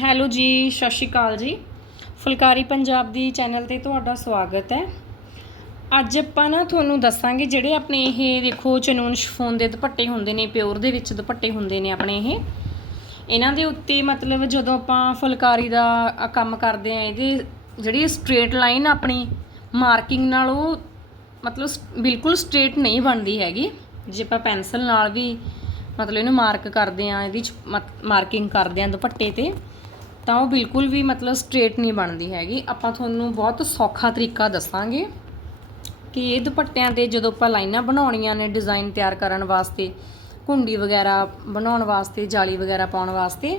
Hello ਜੀ, ਸਤਿ ਸ਼੍ਰੀ ਅਕਾਲ ਜੀ। ਫੁਲਕਾਰੀ ਪੰਜਾਬ ਦੀ ਚੈਨਲ ਤੇ ਤੁਹਾਡਾ ਸਵਾਗਤ ਹੈ। ਅੱਜ ਆਪਾਂ ਨਾ ਤੁਹਾਨੂੰ ਦੱਸਾਂਗੇ ਜਿਹੜੇ ਆਪਣੇ ਇਹ ਦੇਖੋ ਚਨੂਨ ਸ਼ਿਫੋਨ ਦੇ ਦੁਪੱਟੇ ਹੁੰਦੇ ਨੇ, ਪਿਓਰ ਦੇ ਵਿੱਚ ਦੁਪੱਟੇ ਹੁੰਦੇ ਨੇ ਆਪਣੇ ਇਹ। ਇਹਨਾਂ ਦੇ ਉੱਤੇ ਮਤਲਬ ਜਦੋਂ ਆਪਾਂ ਫੁਲਕਾਰੀ ਦਾ ਕੰਮ ਕਰਦੇ ਆ ਇਹਦੇ ਜਿਹੜੀ ਸਟ੍ਰੇਟ ਲਾਈਨ ਆਪਣੀ ਮਾਰਕਿੰਗ ਨਾਲ ਉਹ ਮਤਲਬ ਸ- ਬਿਲਕੁਲ ਸਟ੍ਰੇਟ ਨਹੀਂ ਬਣਦੀ ਹੈਗੀ। ਜੇ ਆਪਾਂ ਪੈਨਸਲ ਨਾਲ ਵੀ ਮਤਲਬ ਇਹਨੂੰ ਮਾਰਕ ਕਰਦੇ ਆ ਇਹਦੀ ਮਾਰਕਿੰਗ ਕਰਦੇ ਆ ਦੁਪੱਟੇ ਤੇ। ਤਾਂ ਉਹ ਬਿਲਕੁਲ ਵੀ ਮਤਲਬ ਸਟ੍ਰੇਟ ਨਹੀਂ ਬਣਦੀ ਹੈਗੀ। ਆਪਾਂ ਤੁਹਾਨੂੰ ਬਹੁਤ ਸੌਖਾ ਤਰੀਕਾ ਦੱਸਾਂਗੇ ਕਿ ਇਹ ਦੁਪੱਟਿਆਂ ਤੇ ਜਦੋਂ ਆਪਾਂ ਲਾਈਨਾਂ ਬਣਾਉਣੀਆਂ ਨੇ ਡਿਜ਼ਾਈਨ ਤਿਆਰ ਕਰਨ ਵਾਸਤੇ, ਕੁੰਡੀ ਵਗੈਰਾ ਬਣਾਉਣ ਵਾਸਤੇ, ਜਾਲੀ ਵਗੈਰਾ ਪਾਉਣ ਵਾਸਤੇ,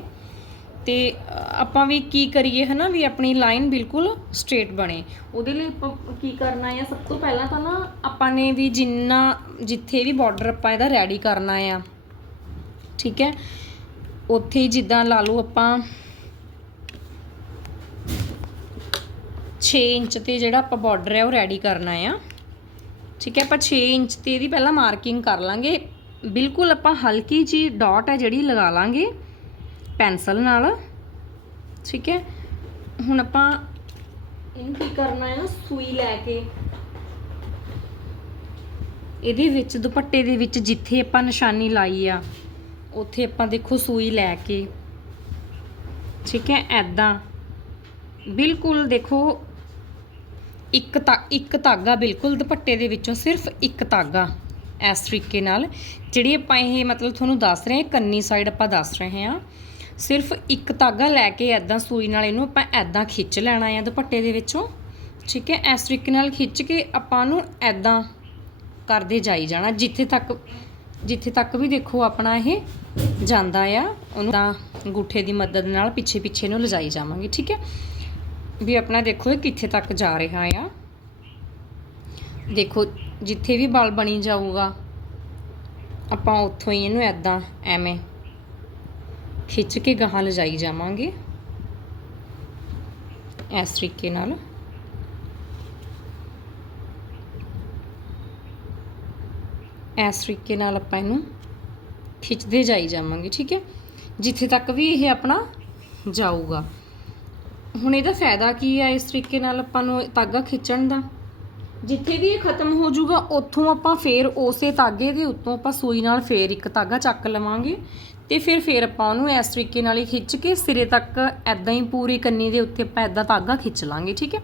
ਤੇ ਆਪਾਂ ਵੀ ਕੀ ਕਰੀਏ ਹਨਾ ਵੀ ਆਪਣੀ ਲਾਈਨ ਬਿਲਕੁਲ ਸਟ੍ਰੇਟ ਬਣੇ। ਉਹਦੇ ਲਈ ਆਪਾਂ ਕੀ ਕਰਨਾ ਹੈ ਸਭ ਤੋਂ ਪਹਿਲਾਂ ਤਾਂ ਨਾ ਆਪਾਂ ਨੇ ਵੀ ਜਿੰਨਾ, ਜਿੱਥੇ ਵੀ ਬਾਰਡਰ ਆਪਾਂ ਇਹਦਾ ਰੈਡੀ ਕਰਨਾ ਆ, ਠੀਕ ਹੈ? ਉੱਥੇ ਹੀ ਜਿੱਦਾਂ ਲਾ ਲਓ ਆਪਾਂ 6 ਇੰਚ ਤੇ ਜਿਹੜਾ ਆਪਾਂ ਬਾਰਡਰ ਹੈ ਉਹ ਰੈਡੀ ਕਰਨਾ ਆ। ਠੀਕ ਹੈ, ਆਪਾਂ 6 ਇੰਚ ਤੇ ਇਹਦੀ ਪਹਿਲਾਂ ਮਾਰਕਿੰਗ ਕਰ ਲਾਂਗੇ। ਬਿਲਕੁਲ ਆਪਾਂ ਹਲਕੀ ਜੀ ਡਾਟ ਹੈ ਜਿਹੜੀ ਲਗਾ ਲਾਂਗੇ ਪੈਨਸਲ ਨਾਲ। ਠੀਕ ਹੈ, ਹੁਣ ਆਪਾਂ ਇਹਨੂੰ ਕੀ ਕਰਨਾ ਹੈ ਸੂਈ ਲੈ ਕੇ। ਇਹਦੇ ਵਿੱਚ, ਦੁਪੱਟੇ ਦੇ ਵਿੱਚ ਜਿੱਥੇ ਆਪਾਂ ਨਿਸ਼ਾਨੀ ਲਾਈ ਆ, ਉੱਥੇ ਆਪਾਂ ਦੇਖੋ ਸੂਈ ਲੈ ਕੇ। ਠੀਕ ਹੈ ਐਦਾਂ ਬਿਲਕੁਲ ਦੇਖੋ ਇੱਕ ਤਾਂ, ਇੱਕ ਧਾਗਾ ਬਿਲਕੁਲ ਦੁਪੱਟੇ ਦੇ ਵਿੱਚੋਂ ਸਿਰਫ ਇੱਕ ਧਾਗਾ। ਇਸ ਤਰੀਕੇ ਨਾਲ ਜਿਹੜੀ ਆਪਾਂ ਇਹ ਮਤਲਬ ਤੁਹਾਨੂੰ ਦੱਸ ਰਹੇ ਹਾਂ, ਕੰਨੀ ਸਾਈਡ ਆਪਾਂ ਦੱਸ ਰਹੇ ਹਾਂ, ਸਿਰਫ ਇੱਕ ਧਾਗਾ ਲੈ ਕੇ ਐਦਾਂ ਸੂਈ ਨਾਲ ਇਹਨੂੰ ਆਪਾਂ ਐਦਾਂ ਖਿੱਚ ਲੈਣਾ ਹੈ ਦੁਪੱਟੇ ਦੇ ਵਿੱਚੋਂ। ਠੀਕ ਹੈ, ਇਸ ਤਰੀਕੇ ਨਾਲ ਖਿੱਚ ਕੇ ਆਪਾਂ ਨੂੰ ਐਦਾਂ ਕਰਦੇ ਜਾਈ ਜਾਣਾ, ਜਿੱਥੇ ਤੱਕ ਜਿੱਥੇ ਤੱਕ ਵੀ ਦੇਖੋ ਆਪਣਾ ਇਹ ਜਾਂਦਾ ਆ, ਉਹਨੂੰ ਤਾਂ ਅੰਗੂਠੇ ਦੀ ਮਦਦ ਨਾਲ ਪਿੱਛੇ ਪਿੱਛੇ ਨੂੰ ਲਿਜਾਈ ਜਾਵਾਂਗੇ। ਠੀਕ ਹੈ ਵੀ ਆਪਣਾ ਦੇਖੋ ਇਹ ਕਿੱਥੇ ਤੱਕ ਜਾ ਰਿਹਾ ਆ। ਦੇਖੋ, ਜਿੱਥੇ ਵੀ ਬਲ ਬਣੀ ਜਾਊਗਾ, ਆਪਾਂ ਉੱਥੋਂ ਹੀ ਇਹਨੂੰ ਐਦਾਂ ਐਵੇਂ ਖਿੱਚ ਕੇ ਗਾਹਾਂ ਲਿਜਾਈ ਜਾਵਾਂਗੇ। ਇਸ ਤਰੀਕੇ ਨਾਲ। ਇਸ ਤਰੀਕੇ ਨਾਲ ਆਪਾਂ ਇਹਨੂੰ ਖਿੱਚਦੇ ਜਾਈ ਜਾਵਾਂਗੇ, ਠੀਕ ਹੈ? ਜਿੱਥੇ ਤੱਕ ਵੀ ਇਹ ਆਪਣਾ ਜਾਊਗਾ। ਹੁਣ ਇਹਦਾ ਫਾਇਦਾ ਕੀ ਆ ਇਸ ਤਰੀਕੇ ਨਾਲ ਆਪਾਂ ਨੂੰ ਧਾਗਾ ਖਿੱਚਣ ਦਾ? ਜਿੱਥੇ ਵੀ ਇਹ ਖਤਮ ਹੋ ਜਾਊਗਾ, ਉੱਥੋਂ ਆਪਾਂ ਫੇਰ ਉਸੇ ਧਾਗੇ ਦੇ ਉੱਤੋਂ ਆਪਾਂ ਸੂਈ ਨਾਲ ਫੇਰ ਇੱਕ ਧਾਗਾ ਚੱਕ ਲਵਾਂਗੇ ਤੇ ਫਿਰ ਫੇਰ ਆਪਾਂ ਉਹਨੂੰ ਇਸ ਤਰੀਕੇ ਨਾਲ ਹੀ ਖਿੱਚ ਕੇ ਸਿਰੇ ਤੱਕ ਐਦਾਂ ਹੀ ਪੂਰੀ ਕੰਨੀ ਦੇ ਉੱਤੇ ਆਪਾਂ ਐਦਾਂ ਧਾਗਾ ਖਿੱਚ ਲਾਂਗੇ, ਠੀਕ ਹੈ?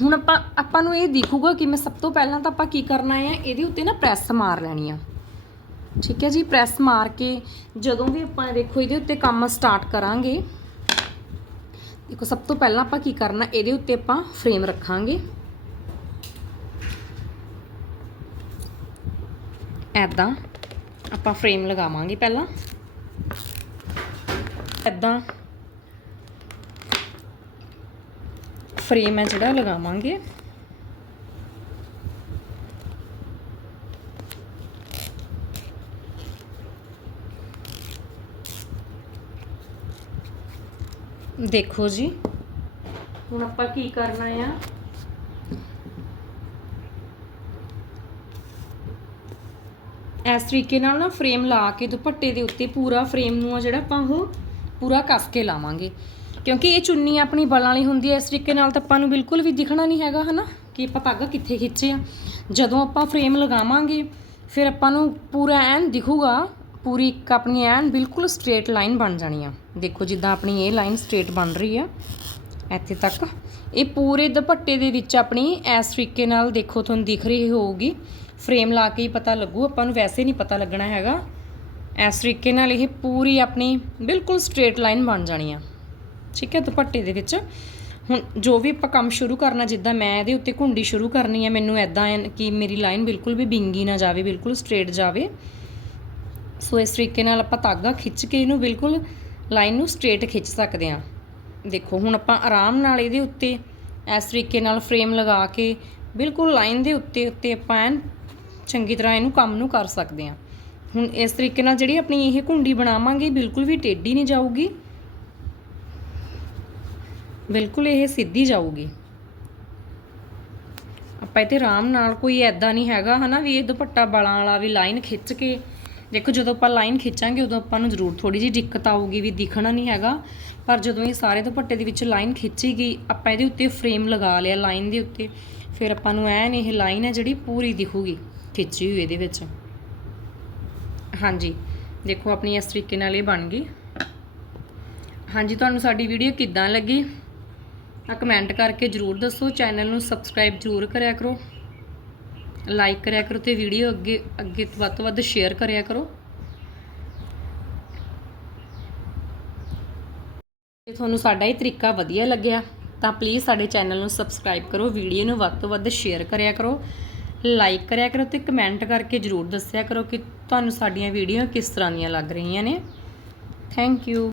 ਹੁਣ ਆਪਾਂ ਆਪਾਂ ਨੂੰ ਇਹ ਦਿਖੂਗਾ ਕਿ ਮੈਂ ਸਭ ਤੋਂ ਪਹਿਲਾਂ ਤਾਂ ਆਪਾਂ ਕੀ ਕਰਨਾ ਹੈ, ਇਹਦੇ ਉੱਤੇ ਨਾ ਪ੍ਰੈਸ ਮਾਰ ਲੈਣੀ ਆ। ਠੀਕ ਹੈ ਜੀ, ਪ੍ਰੈਸ ਮਾਰ ਕੇ ਜਦੋਂ ਵੀ ਆਪਾਂ ਦੇਖੋ ਇਹਦੇ ਉੱਤੇ ਕੰਮ ਸਟਾਰਟ ਕਰਾਂਗੇ ਦੇਖੋ, ਸਭ ਤੋਂ ਪਹਿਲਾਂ ਆਪਾਂ ਕੀ ਕਰਨਾ, ਇਹਦੇ ਉੱਤੇ ਆਪਾਂ ਫਰੇਮ ਰੱਖਾਂਗੇ। ਐਦਾਂ ਆਪਾਂ ਫਰੇਮ ਲਗਾਵਾਂਗੇ ਪਹਿਲਾਂ। ਐਦਾਂ ਫਰੇਮ ਹੈ ਜਿਹੜਾ, ਲਗਾਵਾਂਗੇ। ਦੇਖੋ ਜੀ। ਹੁਣ ਆਪਾਂ ਕੀ ਕਰਨਾ ਆ? ਇਸ ਤਰੀਕੇ ਨਾਲ ਨਾ ਫਰੇਮ ਲਾ ਕੇ ਦੁਪੱਟੇ ਦੇ ਉੱਤੇ ਪੂਰਾ ਫਰੇਮ ਨੂੰ ਆ ਜਿਹੜਾ ਆਪਾਂ ਉਹ ਪੂਰਾ ਕੱਸ ਕੇ ਲਾਵਾਂਗੇ। ਕਿਉਂਕਿ ਇਹ ਚੁੰਨੀ ਆਪਣੀ ਬਲਾਂ ਵਾਲੀ ਹੁੰਦੀ ਹੈ ਇਸ ਤਰੀਕੇ ਨਾਲ ਤਾਂ ਆਪਾਂ ਨੂੰ ਬਿਲਕੁਲ ਵੀ ਦਿਖਣਾ ਨਹੀਂ ਹੈਗਾ ਹਨਾ? ਕਿ ਆਪਾਂ ਧਾਗਾ ਕਿੱਥੇ ਖਿੱਚਿਆ ਜਦੋਂ ਆਪਾਂ ਫਰੇਮ ਲਗਾਵਾਂਗੇ ਫਿਰ ਆਪਾਂ ਨੂੰ ਪੂਰਾ ਐਨ ਦਿਖੂਗਾ ਪੂਰੀ ਇੱਕ ਆਪਣੀ ਐਨ ਬਿਲਕੁਲ ਸਟ੍ਰੇਟ ਲਾਈਨ ਬਣ ਜਾਣੀ ਆ। ਦੇਖੋ ਜਿੱਦਾਂ ਆਪਣੀ ਇਹ ਲਾਈਨ ਸਟ੍ਰੇਟ ਬਣ ਰਹੀ ਆ, ਇੱਥੇ ਤੱਕ। ਇਹ ਪੂਰੇ ਦੁਪੱਟੇ ਦੇ ਵਿੱਚ ਆਪਣੀ ਇਸ ਤਰੀਕੇ ਨਾਲ ਦੇਖੋ ਤੁਹਾਨੂੰ ਦਿਖ ਰਹੀ ਹੋਊਗੀ। ਫਰੇਮ ਲਾ ਕੇ ਹੀ ਪਤਾ ਲੱਗੂ, ਆਪਾਂ ਨੂੰ ਵੈਸੇ ਨਹੀਂ ਪਤਾ ਲੱਗਣਾ ਹੈਗਾ। ਇਸ ਤਰੀਕੇ ਨਾਲ ਇਹ ਪੂਰੀ ਆਪਣੀ ਬਿਲਕੁਲ ਸਟ੍ਰੇਟ ਲਾਈਨ ਬਣ ਜਾਣੀ ਆ। ਠੀਕ ਹੈ ਦੁਪੱਟੇ ਦੇ ਵਿੱਚ। ਹੁਣ ਜੋ ਵੀ ਆਪਾਂ ਕੰਮ ਸ਼ੁਰੂ ਕਰਨਾ, ਜਿੱਦਾਂ ਮੈਂ ਇਹਦੇ ਉੱਤੇ ਘੁੰਡੀ ਸ਼ੁਰੂ ਕਰਨੀ ਹੈ ਮੈਨੂੰ ਐਦਾਂ ਕਿ ਮੇਰੀ ਲਾਈਨ ਬਿਲਕੁਲ ਵੀ ਬਿੰਗੀ ਨਾ ਜਾਵੇ, ਬਿਲਕੁਲ ਸਟ੍ਰੇਟ ਜਾਵੇ। ਸੋ ਇਸ ਤਰੀਕੇ ਨਾਲ ਆਪਾਂ ਧਾਗਾ ਖਿੱਚ ਕੇ ਇਹਨੂੰ ਬਿਲਕੁਲ ਲਾਈਨ ਨੂੰ ਸਟ੍ਰੇਟ ਖਿੱਚ ਸਕਦੇ ਹਾਂ। ਦੇਖੋ, ਹੁਣ ਆਪਾਂ ਆਰਾਮ ਨਾਲ ਇਹਦੇ ਉੱਤੇ ਇਸ ਤਰੀਕੇ ਨਾਲ ਫਰੇਮ ਲਗਾ ਕੇ ਬਿਲਕੁਲ ਲਾਈਨ ਦੇ ਉੱਤੇ ਉੱਤੇ ਆਪਾਂ ਐਨ ਚੰਗੀ ਤਰ੍ਹਾਂ ਇਹਨੂੰ ਕੰਮ ਨੂੰ ਕਰ ਸਕਦੇ ਹਾਂ। ਹੁਣ ਇਸ ਤਰੀਕੇ ਨਾਲ ਜਿਹੜੀ ਆਪਣੀ ਇਹ ਘੁੰਡੀ ਬਣਾਵਾਂਗੇ ਬਿਲਕੁਲ ਵੀ ਟੇਢੀ ਨਹੀਂ ਜਾਊਗੀ। ਬਿਲਕੁਲ ਇਹ ਸਿੱਧੀ ਜਾਊਗੀ। ਆਪਾਂ ਇੱਥੇ ਆਰਾਮ ਨਾਲ ਕੋਈ ਐਦਾਂ ਨਹੀਂ ਹੈਗਾ, ਹਨਾ ਵੀ ਇਹ ਦੁਪੱਟਾ ਬਾਲਾਂ ਵਾਲਾ ਵੀ ਲਾਈਨ ਖਿੱਚ ਕੇ ਦੇਖੋ, ਜਦੋਂ ਆਪਾਂ ਲਾਈਨ ਖਿੱਚਾਂਗੇ, ਉਦੋਂ ਆਪਾਂ ਨੂੰ ਜ਼ਰੂਰ ਥੋੜੀ ਜਿਹੀ ਦਿੱਕਤ ਆਊਗੀ ਵੀ ਦਿਖਣਾ ਨਹੀਂ ਹੈਗਾ। ਪਰ ਜਦੋਂ ਇਹ ਸਾਰੇ ਦੁਪੱਟੇ ਦੇ ਵਿੱਚ ਲਾਈਨ ਖਿੱਚੀ ਗਈ, ਆਪਾਂ ਇਹਦੇ ਉੱਤੇ ਫਰੇਮ ਲਗਾ ਲਿਆ ਲਾਈਨ ਦੇ ਉੱਤੇ। ਫਿਰ ਆਪਾਂ ਨੂੰ ਐਨ ਇਹ ਲਾਈਨ ਹੈ ਜਿਹੜੀ ਪੂਰੀ ਦਿਖੂਗੀ, ਖਿੱਚੀ ਹੋਈ ਇਹਦੇ ਵਿੱਚ। ਹਾਂਜੀ, ਦੇਖੋ, ਆਪਣੀ ਇਸ ਤਰੀਕੇ ਨਾਲ ਇਹ ਬਣ ਗਈ। ਹਾਂਜੀ, ਤੁਹਾਨੂੰ ਸਾਡੀ ਵੀਡੀਓ ਕਿੱਦਾਂ ਲੱਗੀ? ਆ ਕਮੈਂਟ ਕਰਕੇ ਜਰੂਰ ਦੱਸੋ ਚੈਨਲ ਨੂੰ ਸਬਸਕ੍ਰਾਈਬ ਜਰੂਰ ਕਰਿਆ ਕਰੋ। ਲਾਈਕ ਕਰਿਆ ਕਰੋ ਤੇ ਵੀਡੀਓ ਅੱਗੇ ਅੱਗੇ ਵੱਧ ਤੋਂ ਵੱਧ ਸ਼ੇਅਰ ਕਰਿਆ ਕਰੋ। ਜੇ ਤੁਹਾਨੂੰ ਸਾਡਾ ਇਹ ਤਰੀਕਾ ਵਧੀਆ ਲੱਗਿਆ, ਤਾਂ ਪਲੀਜ਼ ਸਾਡੇ ਚੈਨਲ ਨੂੰ ਸਬਸਕ੍ਰਾਈਬ ਕਰੋ ਵੀਡੀਓ ਨੂੰ ਵੱਧ ਤੋਂ ਵੱਧ ਸ਼ੇਅਰ ਕਰਿਆ ਕਰੋ। ਲਾਈਕ ਕਰਿਆ ਕਰੋ ਤੇ ਕਮੈਂਟ ਕਰਕੇ ਜਰੂਰ ਦੱਸਿਆ ਕਰੋ ਕਿ ਤੁਹਾਨੂੰ ਸਾਡੀਆਂ ਵੀਡੀਓ ਕਿਸ ਤਰ੍ਹਾਂ ਦੀਆਂ ਲੱਗ ਰਹੀਆਂ ਨੇ। Thank you